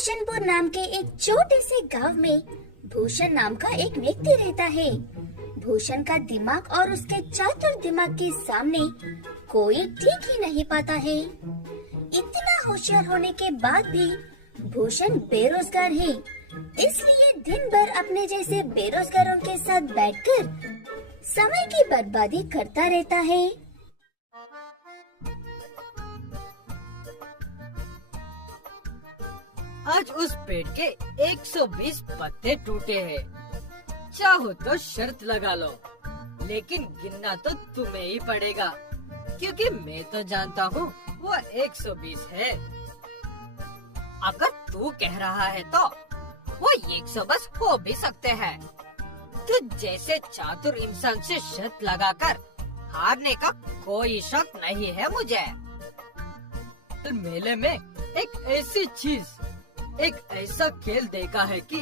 रोशनपुर नाम के एक छोटे से गांव में भूषण नाम का एक व्यक्ति रहता है। भूषण का दिमाग और उसके चातुर दिमाग के सामने कोई टिक ही नहीं पाता है। इतना होशियार होने के बाद भी भूषण बेरोजगार है, इसलिए दिन भर अपने जैसे बेरोजगारों के साथ बैठकर समय की बर्बादी करता रहता है। आज उस पेड़ के 120 पत्ते टूटे हैं। चाहो तो शर्त लगा लो, लेकिन गिनना तो तुम्हें ही पड़ेगा, क्योंकि मैं तो जानता हूँ वो 120 है। अगर तू कह रहा है तो वो 100 बस हो भी सकते हैं। तो जैसे चातुर इंसान से शर्त लगाकर हारने का कोई शक नहीं है मुझे। तो मेले में एक ऐसी चीज, एक ऐसा खेल देखा है कि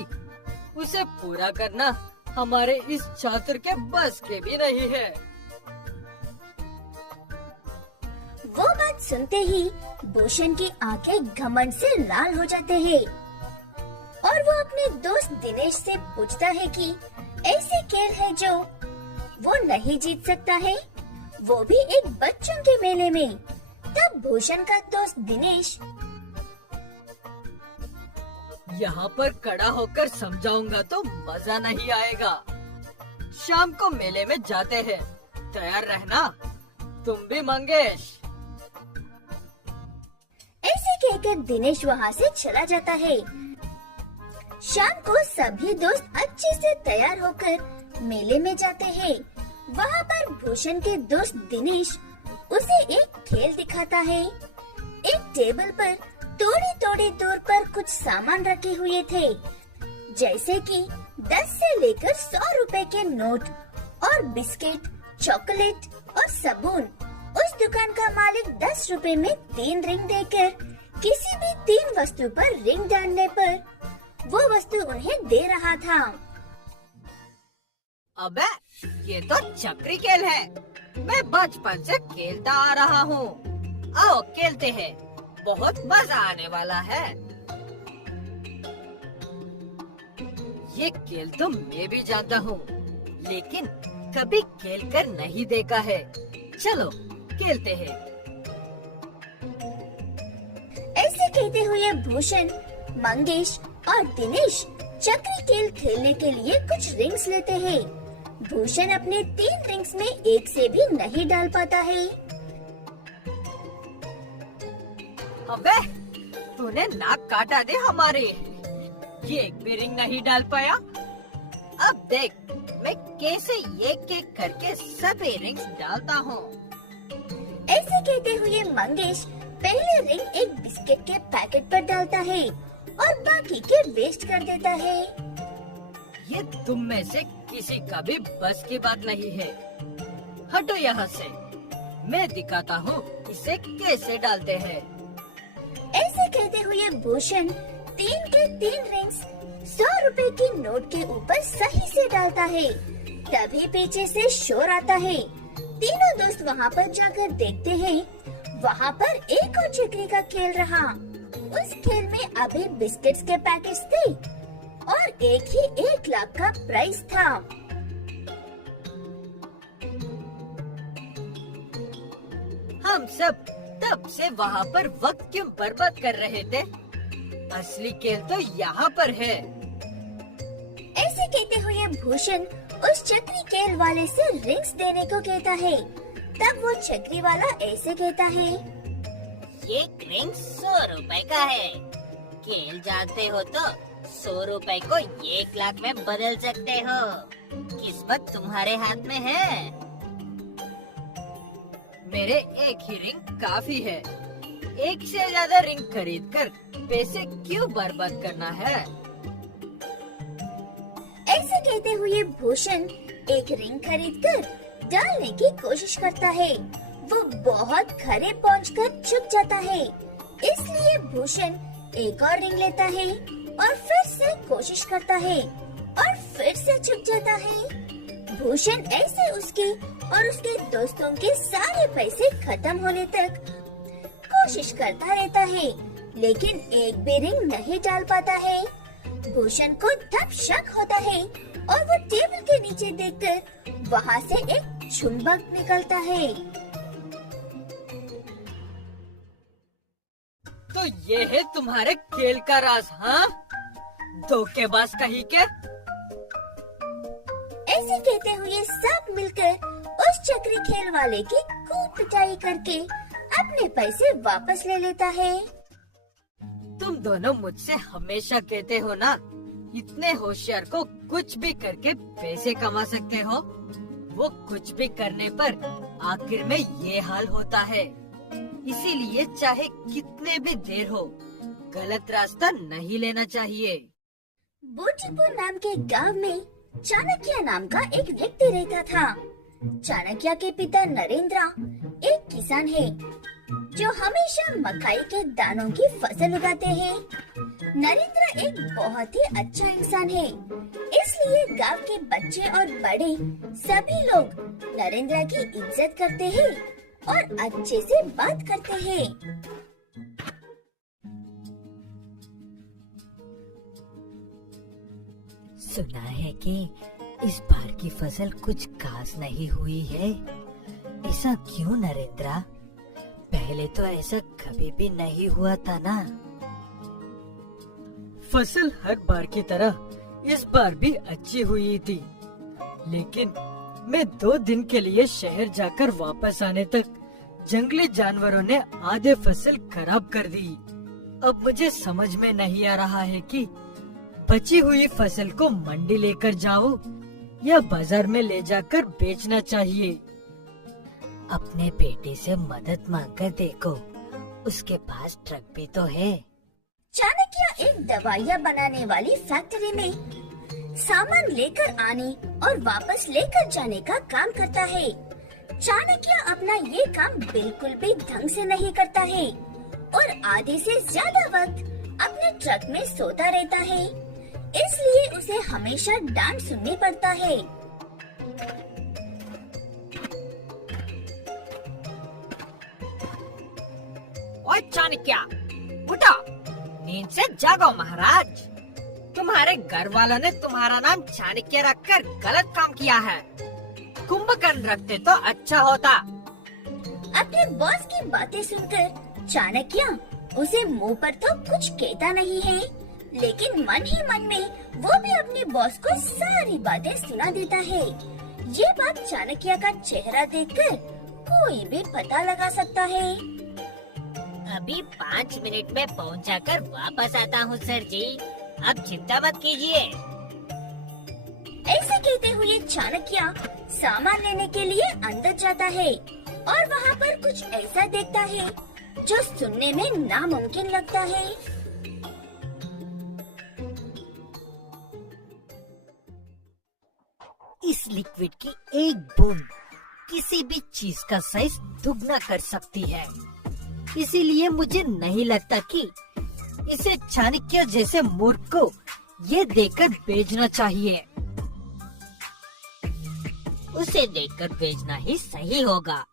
उसे पूरा करना हमारे इस चातुर के बस के भी नहीं है। वो बात सुनते ही भूषण की आंखें घमंड से लाल हो जाते हैं और वो अपने दोस्त दिनेश से पूछता है कि ऐसे खेल है जो वो नहीं जीत सकता है, वो भी एक बच्चों के मेले में। तब भूषण का दोस्त दिनेश, यहाँ पर खड़ा होकर समझाऊंगा तो मजा नहीं आएगा। शाम को मेले में जाते हैं, तैयार रहना। तुम भी मंगेश। ऐसे कहकर दिनेश वहाँ से चला जाता है। शाम को सभी दोस्त अच्छे से तैयार होकर मेले में जाते हैं। वहाँ पर भूषण के दोस्त दिनेश उसे एक खेल दिखाता है। एक टेबल पर थोड़ी थोड़ी दूर पर कुछ सामान रखे हुए थे, जैसे कि 10 से लेकर 100 रुपए के नोट और बिस्किट, चॉकलेट और साबुन। उस दुकान का मालिक 10 रुपए में 3 रिंग देकर किसी भी 3 वस्तु पर रिंग डालने पर वो वस्तु उन्हें दे रहा था। अबे ये तो चक्री खेल है। मैं बचपन से खेलता आ रहा हूँ। आओ खेलते हैं, बहुत मजा आने वाला है। ये खेल तो मैं भी जानता हूँ, लेकिन कभी खेल कर नहीं देखा है। चलो खेलते हैं। ऐसे कहते हुए भूषण, मंगेश और दिनेश चक्री खेल खेलने के लिए कुछ रिंग्स लेते हैं। भूषण अपने 3 रिंग्स में एक से भी नहीं डाल पाता है। अबे तूने नाक काटा दे हमारे। ये एक भी रिंग नहीं डाल पाया। अब देख मैं कैसे एक एक करके सभी रिंग्स डालता हूँ। ऐसे कहते हुए मंगेश पहले रिंग एक बिस्किट के पैकेट पर डालता है और बाकी के वेस्ट कर देता है। ये तुम में से किसी का भी बस की बात नहीं है। हटो यहाँ से, मैं दिखाता हूँ इसे कैसे डालते हैं। ऐसे कहते हुए भूषण 3 के 3 रिंग्स 100 रुपए की नोट के ऊपर सही से डालता है। तभी पीछे से शोर आता है। तीनों दोस्त वहाँ पर जाकर देखते हैं। वहाँ पर एक और चक्री का खेल रहा। उस खेल में अभी बिस्किट्स के पैकेट्स थे और एक ही 1 लाख का प्राइस था। हम सब तब से वहाँ पर वक्त क्यों बर्बाद कर रहे थे? असली खेल तो यहाँ पर है। ऐसे कहते हुए भूषण उस चक्री खेल वाले से रिंग्स देने को कहता है। तब वो चक्री वाला ऐसे कहता है, ये रिंग 100 रुपए का है। खेल जानते हो तो 100 रुपए को 1 लाख में बदल सकते हो। किस्मत तुम्हारे हाथ में है। मेरे एक ही रिंग काफी है। एक से ज्यादा रिंग खरीद कर पैसे क्यों बर्बाद करना है? ऐसे कहते हुए भूषण एक रिंग खरीदकर डालने की कोशिश करता है। वो बहुत खरे पहुंचकर चुक जाता है, इसलिए भूषण एक और रिंग लेता है और फिर से कोशिश करता है और फिर से चुक जाता है। भूषण ऐसे उसके और उसके दोस्तों के सारे पैसे खत्म होने तक कोशिश करता रहता है, लेकिन एक भी रिंग नहीं डाल पाता है। भूषण को तब शक होता है और वो टेबल के नीचे देखकर वहाँ से एक चुंबक निकलता है। तो ये है तुम्हारे खेल का राज, हाँ? धोखेबाज कहीं के। ऐसे कहते हुए सब मिलकर उस चक्री खेल वाले की खूब पिटाई करके अपने पैसे वापस ले लेता है। तुम दोनों मुझसे हमेशा कहते हो ना, इतने होशियार को कुछ भी करके पैसे कमा सकते हो। वो कुछ भी करने पर आखिर में ये हाल होता है। इसीलिए चाहे कितने भी देर हो, गलत रास्ता नहीं लेना चाहिए। बूटीपुर नाम के गांव में चाणक्य नाम का एक व्यक्ति रहता था। चाणक्य के पिता नरेंद्र एक किसान है जो हमेशा मकाई के दानों की फसल उगाते हैं। नरेंद्र एक बहुत ही अच्छा इंसान है, इसलिए गांव के बच्चे और बड़े सभी लोग नरेंद्र की इज्जत करते हैं और अच्छे से बात करते हैं। सुना है कि इस बार की फसल कुछ खास नहीं हुई है। ऐसा क्यों नरेंद्र? पहले तो ऐसा कभी भी नहीं हुआ था ना। फसल हर बार की तरह इस बार भी अच्छी हुई थी, लेकिन मैं 2 दिन के लिए शहर जाकर वापस आने तक जंगली जानवरों ने आधे फसल खराब कर दी। अब मुझे समझ में नहीं आ रहा है कि बची हुई फसल को मंडी लेकर जाऊं या बाजार में ले जाकर बेचना चाहिए। अपने बेटे से मदद मांगकर देखो, उसके पास ट्रक भी तो है। चाणक्य एक दवाइयाँ बनाने वाली फैक्ट्री में सामान लेकर आने और वापस लेकर जाने का काम करता है। चाणक्य अपना ये काम बिल्कुल भी ढंग से नहीं करता है और आधे से ज्यादा वक्त अपने ट्रक में सोता रहता है, इसलिए उसे हमेशा डांट सुननी पड़ता है। ओए चाणक्य, उठो, नींद से जागो महाराज। तुम्हारे घर वालों ने तुम्हारा नाम चाणक्य रखकर गलत काम किया है। कुंभकर्ण रखते तो अच्छा होता। अपने बॉस की बातें सुनकर चाणक्य उसे मुंह पर तो कुछ कहता नहीं है, लेकिन मन ही मन में वो भी अपने बॉस को सारी बातें सुना देता है। ये बात चाणक्य का चेहरा देखकर कोई भी पता लगा सकता है। अभी 5 मिनट में पहुंचाकर वापस आता हूँ सर जी, अब चिंता मत कीजिए। ऐसे कहते हुए चाणक्य सामान लेने के लिए अंदर जाता है और वहाँ पर कुछ ऐसा देखता है जो सुनने में नामुमकिन लगता है। इस लिक्विड की एक बूंद किसी भी चीज का साइज दुगना कर सकती है। इसीलिए मुझे नहीं लगता कि इसे चाणक्य जैसे मूर्ख को ये देकर बेचना चाहिए। उसे देकर बेचना ही सही होगा।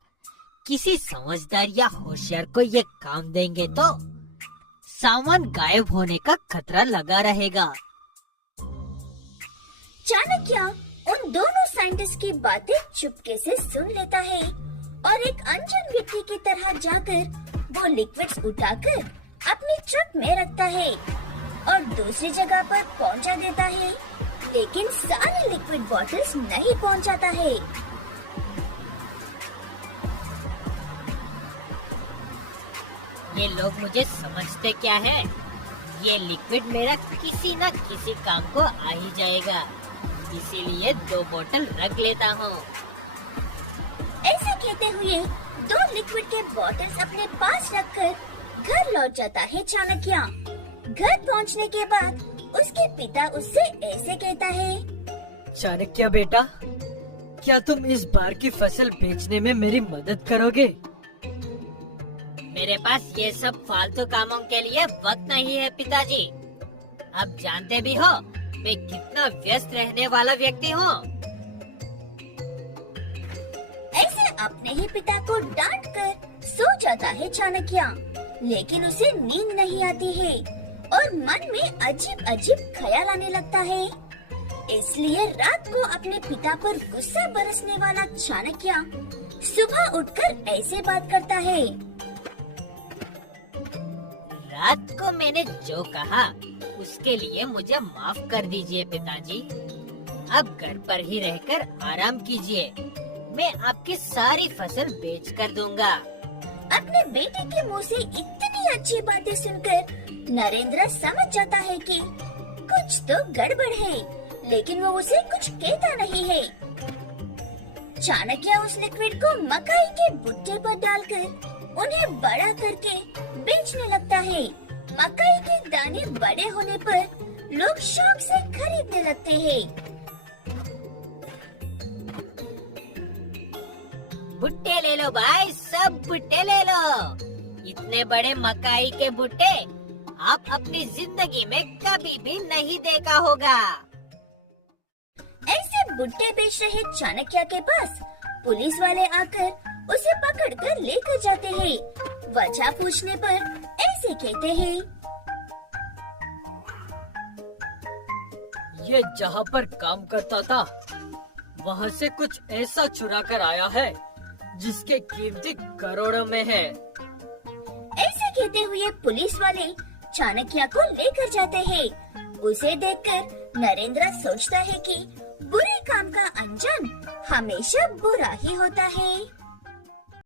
किसी समझदार या होशियार को ये काम देंगे तो सामान गायब होने का खतरा लगा रहेगा। चाणक्य उन दोनों साइंटिस्ट की बातें चुपके से सुन लेता है और एक अनजान व्यक्ति की तरह जाकर वो लिक्विड्स उठाकर अपने ट्रक में रखता है और दूसरी जगह पर पहुंचा देता है, लेकिन सारे लिक्विड बॉटल्स नहीं पहुंचाता है। ये लोग मुझे समझते क्या है? ये लिक्विड मेरा किसी न किसी काम को आ ही जाएगा, इसीलिए 2 बोतल रख लेता हूँ। ऐसे कहते हुए 2 लिक्विड के बॉटल्स अपने पास रखकर घर लौट जाता है चाणक्य। घर पहुंचने के बाद उसके पिता उससे ऐसे कहता है, चाणक्य बेटा, क्या तुम इस बार की फसल बेचने में मेरी मदद करोगे? मेरे पास ये सब फालतू कामों के लिए वक्त नहीं है पिताजी। अब जानते भी हो मैं कितना व्यस्त रहने वाला व्यक्ति हूँ। ऐसे अपने ही पिता को डांट कर सो जाता है चाणक्य। लेकिन उसे नींद नहीं आती है और मन में अजीब अजीब ख्याल आने लगता है। इसलिए रात को अपने पिता पर गुस्सा बरसने वाला चाणक्य सुबह उठकर ऐसे बात करता है। रात को मैंने जो कहा उसके लिए मुझे माफ कर दीजिए पिताजी। अब घर पर ही रहकर आराम कीजिए। मैं आपकी सारी फसल बेच कर दूंगा। अपने बेटे के मुंह से इतनी अच्छी बातें सुनकर नरेंद्र समझ जाता है कि कुछ तो गड़बड़ है, लेकिन वो उसे कुछ कहता नहीं है। चाणक्य उस लिक्विड को मकई के भुट्टे पर डालकर उन्हें बड़ा करके बेचने लगता है। मकई के दाने बड़े होने पर लोग शौक से खरीदने लगते हैं। भुट्टे ले लो भाई, सब भुट्टे ले लो। इतने बड़े मकई के भुट्टे आप अपनी जिंदगी में कभी भी नहीं देखा होगा। ऐसे भुट्टे बेच रहे चाणक्य के पास पुलिस वाले आकर उसे पकड़कर लेकर जाते हैं। वजह पूछने पर ऐसे कहते हैं, ये जहाँ पर काम करता था वहाँ से कुछ ऐसा चुरा कर आया है जिसके कीमती करोड़ों में है। ऐसे कहते हुए पुलिस वाले चाणक्य को लेकर जाते हैं। उसे देखकर नरेंद्र सोचता है कि बुरे काम का अंजाम हमेशा बुरा ही होता है।